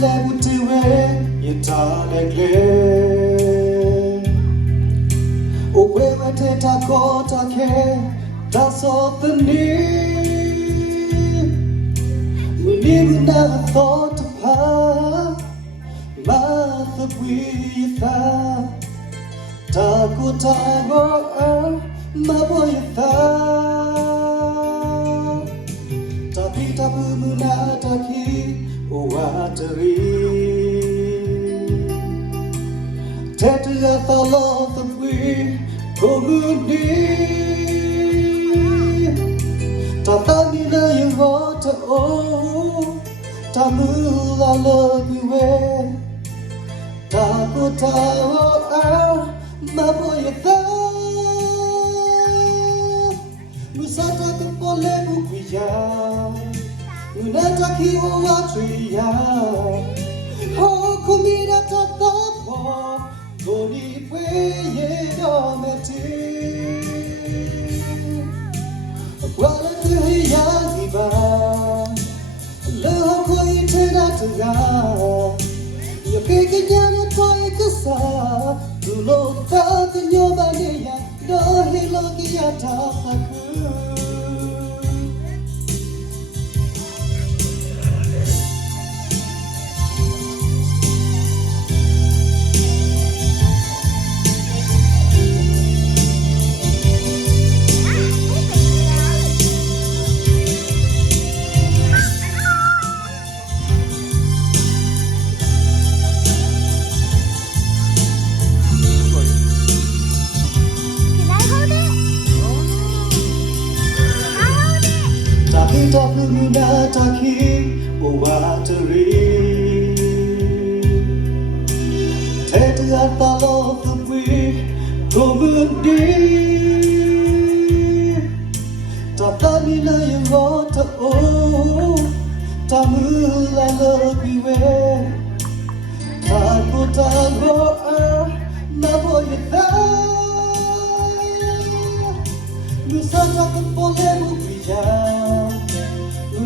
level to where you darling. Oh, where I take a coat, that's all the need. We never thought of her, but the we thought. Tago tago, my boy thought. Tapi tabu munataki, oh wateri. Tetu yata love the we, go good. Tatani na yung water, oh. Tamu I love you well. Tago tago, my boy thought. Musata kupole bukuya, unataki uwatria. Oh, kumira tatapo, goni pweye dometi. Wala tuhiya giba, leho koi tena tuga. Kekenya toy kasa, tulo ta kenyo baneya, dohi logi ataku. Tabu munataki, oh wateri. Tetu yata love the we, go mundi. Tatani na yung water, oh. Tamu I love you well. Tago tago, my boy thought. Musata kupole bukuya.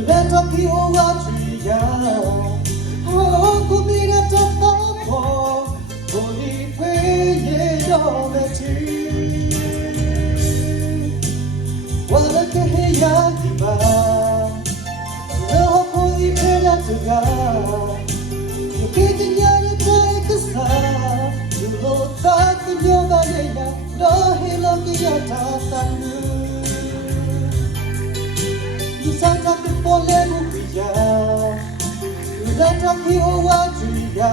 Taki uwatria, oh kumira tatapo, goni pweye dometi. Wala keheya kiba, leho koi pera tuga. Yukikenya yatai kasa, yulo takunyo baneya, dohi logi yatataku. Santa kupole bukuya, unataki uwatria.